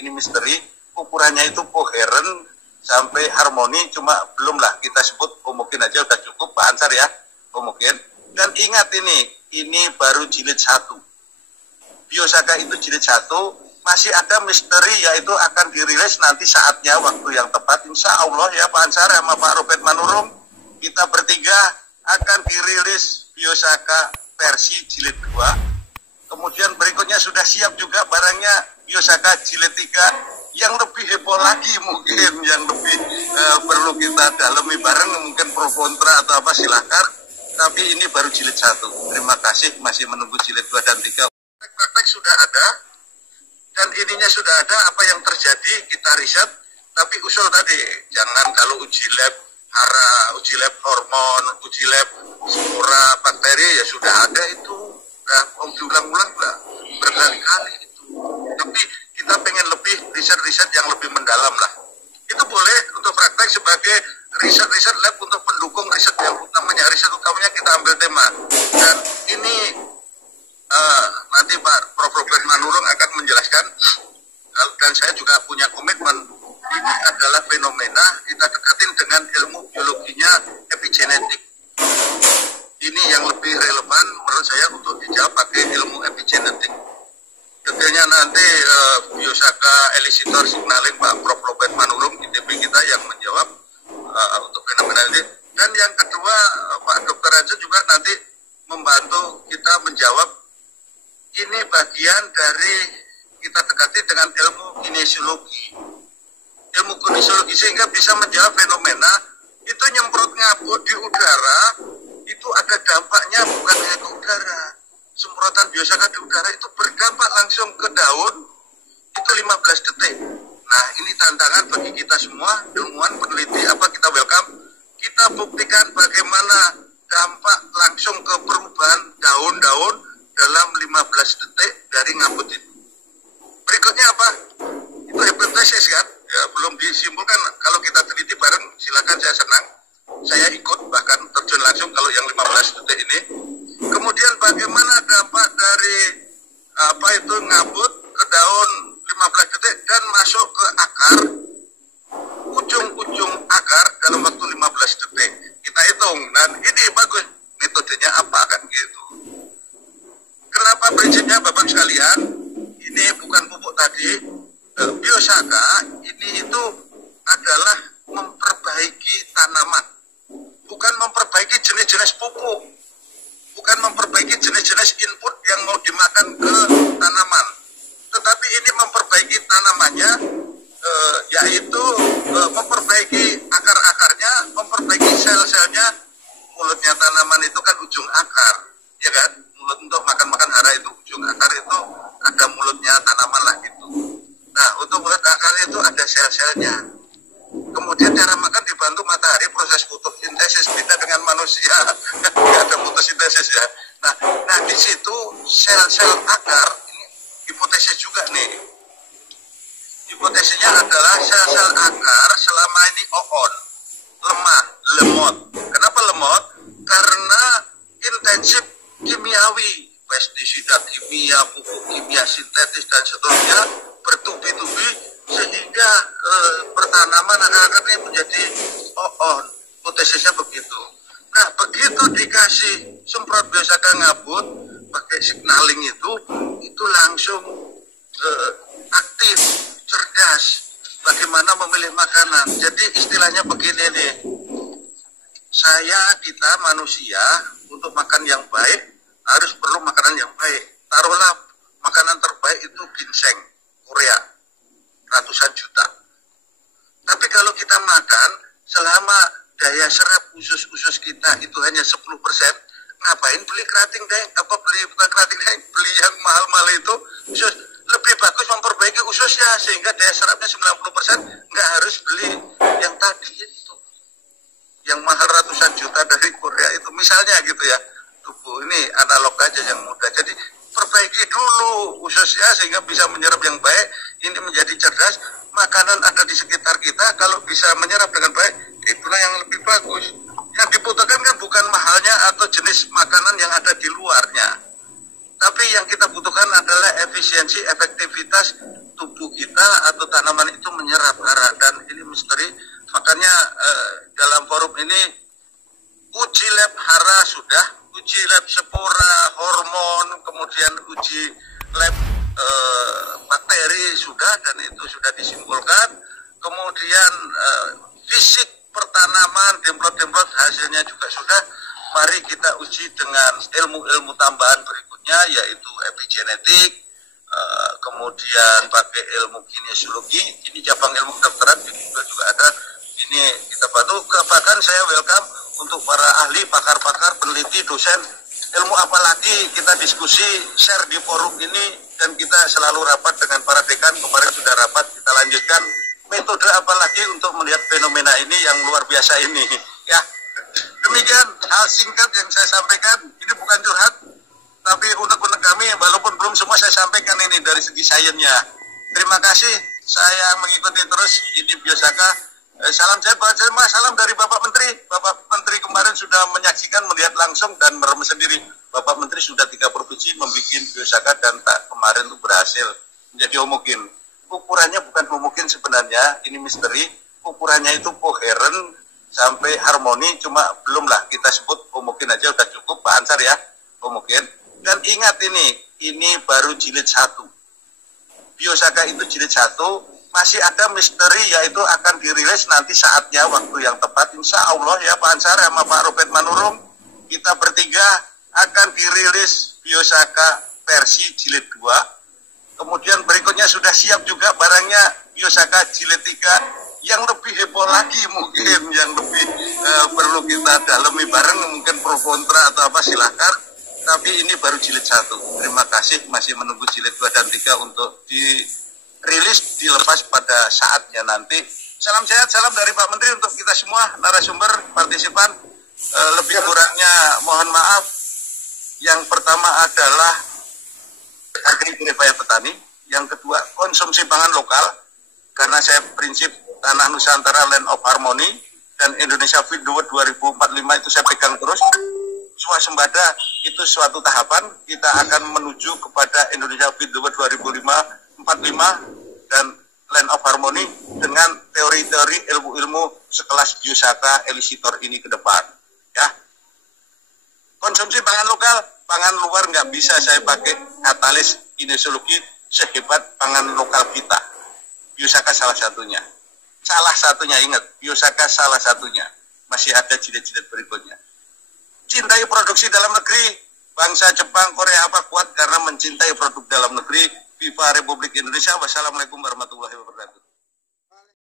ini misteri, ukurannya itu koheren sampai harmoni, cuma belumlah kita sebut homogen aja udah cukup Pak Ansar ya, homogen. Dan ingat ini baru jilid 1. Biosaka itu jilid 1, masih ada misteri, yaitu akan dirilis nanti saatnya, waktu yang tepat, insya Allah ya Pak Ansar sama Pak Robert Manurung, kita bertiga akan dirilis Biosaka versi jilid 2. Kemudian berikutnya sudah siap juga barangnya Biosaka jilid 3 yang lebih heboh lagi, mungkin yang lebih perlu kita dalami bareng, mungkin pro kontra atau apa silahkan. Tapi ini baru jilid 1. Terima kasih, masih menunggu jilid 2 dan 3. Praktek sudah ada, dan ininya sudah ada. Apa yang terjadi kita riset, tapi usul tadi, jangan kalau uji lab hara, uji lab hormon, uji lab spora, bakteri, ya sudah ada itu, udah diulang-ulang lah berkali-kali itu. Tapi kita pengen lebih riset-riset yang lebih mendalam lah. Itu boleh untuk praktek sebagai riset-riset lab untuk pendukung riset yang utamanya. Riset utamanya kita ambil tema. Dan ini nanti Pak Prof. Robert Manurung akan menjelaskan, dan saya juga punya komitmen, ini adalah fenomena kita dekatin dengan ilmu biologinya epigenetik. Ini yang lebih relevan menurut saya untuk dijawab pakai ilmu epigenetik. Detailnya nanti Biosaka elicitor signaling Pak Prof. Robert Manurung ITB kita yang menjawab untuk fenomena ini. Dan yang kedua Pak Dr. Anjo juga nanti membantu kita menjawab, ini bagian dari kita dekati dengan ilmu kinesiologi, ilmu kinesiologi, sehingga bisa menjawab fenomena itu nyemprot ngabut di udara, itu ada dampaknya bukan hanya ke udara. Semprotan Biosaka di udara itu berdampak langsung ke daun, itu 15 detik. Nah, ini tantangan bagi kita semua, ilmuwan, peneliti, apa kita welcome, kita buktikan bagaimana dampak langsung ke perubahan daun-daun dalam 15 detik dari ngabut itu. Berikutnya apa? Itu hipotesis kan? Ya, belum disimpulkan. Kalau kita teliti bareng, silakan, saya senang. Saya ikut bahkan terjun langsung kalau yang 15 detik ini. Kemudian bagaimana dampak dari apa itu ngabut ke daun 15 detik dan masuk ke akar, ujung-ujung akar dalam waktu 15 detik. Kita hitung, dan ini bagus. Metodenya apa kan gitu. Kenapa prinsipnya Bapak sekalian, ini bukan pupuk tadi, Biosaka ini itu adalah memperbaiki tanaman, bukan memperbaiki jenis-jenis pupuk, bukan memperbaiki jenis-jenis input yang mau dimakan ke tanaman, tetapi ini memperbaiki tanamannya, yaitu memperbaiki akar-akarnya, memperbaiki sel-selnya. Mulutnya tanaman itu kan ujung akar, ya kan? Mulut untuk makan-makan hara itu ujung akar itu ada mulutnya tanaman lah gitu. Nah, untuk mulut akar itu ada sel-selnya. Kemudian cara makan dibantu matahari, proses fotosintesis, beda dengan manusia. Tidak ada fotosintesis ya. Nah di situ sel-sel akar, ini hipotesis juga nih. Hipotesisnya adalah sel-sel akar selama ini on, lemah, lemot. Kenapa lemot? Karena intensif kimiawi, pestisida kimia, pupuk kimia sintetis dan seterusnya bertubi-tubi, sehingga pertanaman akar ini menjadi on. Hipotesisnya begitu. Nah, begitu dikasih semprot Biosaka ngabut pakai signaling itu langsung aktif, cerdas, bagaimana memilih makanan. Jadi istilahnya begini nih, kita manusia untuk makan yang baik harus perlu makanan yang baik. Taruhlah makanan terbaik itu ginseng Korea, ratusan juta. Tapi kalau kita makan selama daya serap usus kita itu hanya 10%, ngapain beli kerating deh? Bukan kerating deh, beli yang mahal-mahal itu usus. Lebih bagus memperbaiki ususnya sehingga daya serapnya 90%, nggak harus beli yang tadi itu, yang mahal ratusan juta dari Korea itu misalnya gitu ya. Tubuh ini analog aja yang mudah. Jadi perbaiki dulu ususnya sehingga bisa menyerap yang baik. Ini menjadi cerdas. Makanan ada di sekitar kita, kalau bisa menyerap dengan baik, itulah yang lebih bagus. Yang dibutuhkan kan bukan mahalnya atau jenis makanan yang ada di luarnya, Tapi yang kita butuhkan adalah efisiensi, efektivitas tubuh kita atau tanaman itu menyerap hara, dan ini misteri. Makanya dalam forum ini uji lab hara sudah, uji lab spora, hormon, kemudian uji lab bakteri sudah, dan itu sudah disimpulkan. Kemudian fisik pertanaman, demplot-demplot hasilnya juga sudah. Mari kita uji dengan ilmu-ilmu tambahan berikutnya, yaitu epigenetik, kemudian pakai ilmu kinesiologi. Ini cabang ilmu kedokteran di Google juga ada. Ini kita bantu. Bahkan saya welcome untuk para ahli, pakar-pakar, peneliti, dosen, ilmu apalagi kita diskusi, share di forum ini, dan kita selalu rapat dengan para dekan. Kemarin sudah rapat, kita lanjutkan metode apalagi untuk melihat fenomena ini yang luar biasa ini. Ya, demikian hal singkat yang saya sampaikan. Ini bukan curhat, tapi unek-unek kami, walaupun belum semua saya sampaikan ini dari segi sainsnya. Terima kasih, saya mengikuti terus. Ini Biosaka. Salam sehat buat semua, salam dari Bapak Menteri. Bapak Menteri kemarin sudah menyaksikan, melihat langsung, dan merem sendiri. Bapak Menteri sudah 3 provinsi membuat Biosaka, dan kemarin itu berhasil menjadi homogen. Ukurannya bukan homogen sebenarnya, ini misteri. Ukurannya itu koheren sampai harmoni, cuma belumlah kita sebut homogen aja udah cukup, Pak Ansar ya, homogen. Dan ingat ini baru jilid 1. Biosaka itu jilid 1, masih ada misteri, yaitu akan dirilis nanti saatnya, waktu yang tepat, insya Allah ya Pak Ansar sama Pak Robert Manurung, kita bertiga akan dirilis Biosaka versi jilid 2. Kemudian berikutnya sudah siap juga barangnya Biosaka jilid 3, yang lebih heboh lagi mungkin, yang lebih perlu kita dalami bareng, mungkin pro kontra atau apa silahkan. Tapi ini baru jilid 1. Terima kasih, masih menunggu jilid 2 dan 3 untuk dirilis, dilepas pada saatnya nanti. Salam sehat, salam dari Pak Menteri untuk kita semua, narasumber, partisipan. Lebih kurangnya mohon maaf. Yang pertama adalah agri budidaya petani. Yang kedua, konsumsi pangan lokal. Karena saya prinsip Tanah Nusantara Land of Harmony dan Indonesia Feed the World 2045 itu saya pegang terus. Swasembada itu suatu tahapan, kita akan menuju kepada Indonesia Feed the World 2045 dan Land of Harmony dengan teori-teori ilmu-ilmu sekelas Biosaka Elisitor ini ke depan. Ya, konsumsi pangan lokal, pangan luar nggak bisa saya pakai katalis kinesiologi sehebat pangan lokal kita. Biosaka salah satunya. Salah satunya, ingat, Biosaka salah satunya. Masih ada jilid-jilid berikutnya. Cintai produksi dalam negeri. Bangsa Jepang, Korea apa kuat karena mencintai produk dalam negeri. Viva Republik Indonesia. Wassalamualaikum warahmatullahi wabarakatuh.